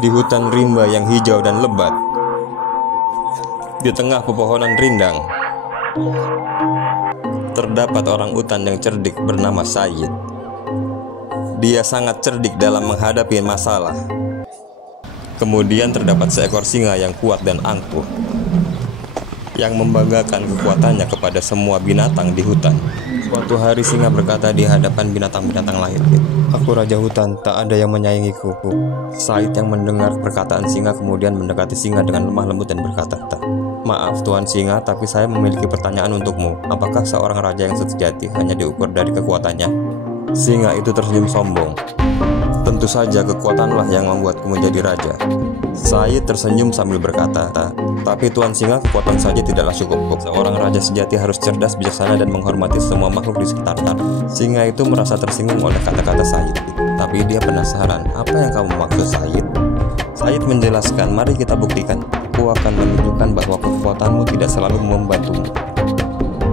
Di hutan rimba yang hijau dan lebat, di tengah pepohonan rindang, terdapat orang utan yang cerdik bernama Sayid. Dia sangat cerdik dalam menghadapi masalah. Kemudian terdapat seekor singa yang kuat dan angkuh, yang membanggakan kekuatannya kepada semua binatang di hutan. Suatu hari singa berkata di hadapan binatang-binatang lain, "Aku raja hutan, tak ada yang menyayangiku." Sayid yang mendengar perkataan singa kemudian mendekati singa dengan lemah lembut dan berkata, "Maaf Tuan Singa, tapi saya memiliki pertanyaan untukmu. Apakah seorang raja yang sejati hanya diukur dari kekuatannya?" Singa itu tersenyum sombong. "Tentu saja kekuatanlah yang membuatku menjadi raja." Sayid tersenyum sambil berkata, "Tapi Tuan Singa, kekuatan saja tidaklah cukup. Seorang raja sejati harus cerdas, bijaksana, dan menghormati semua makhluk di sekitarnya." Singa itu merasa tersinggung oleh kata-kata Sayid, tapi dia penasaran, "Apa yang kamu maksud, Sayid?" Sayid menjelaskan, "Mari kita buktikan. Aku akan menunjukkan bahwa kekuatanmu tidak selalu membantumu."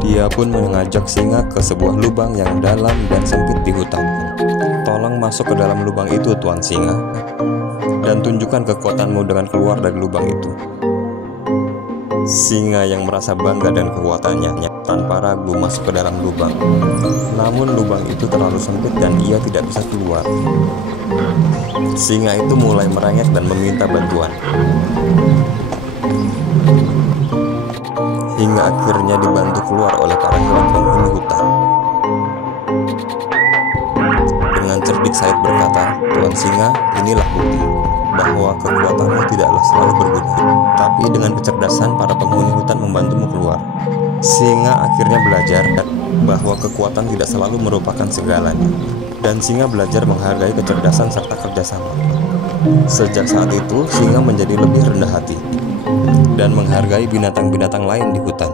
Dia pun mengajak singa ke sebuah lubang yang dalam dan sempit di hutan. "Tolong masuk ke dalam lubang itu, Tuan Singa, dan tunjukkan kekuatanmu dengan keluar dari lubang itu." Singa yang merasa bangga dengan kekuatannya tanpa ragu masuk ke dalam lubang. Namun lubang itu terlalu sempit dan ia tidak bisa keluar. Singa itu mulai merengek dan meminta bantuan, hingga akhirnya dibantu keluar oleh para hewan penghuni hutan. Dengan cerdik Sayid berkata, "Tuan Singa, inilah bukti bahwa kekuatanmu tidaklah selalu berguna, tapi dengan kecerdasan para penghuni hutan membantumu keluar." Singa akhirnya belajar bahwa kekuatan tidak selalu merupakan segalanya, dan singa belajar menghargai kecerdasan serta kerjasama. Sejak saat itu, singa menjadi lebih rendah hati dan menghargai binatang-binatang lain di hutan.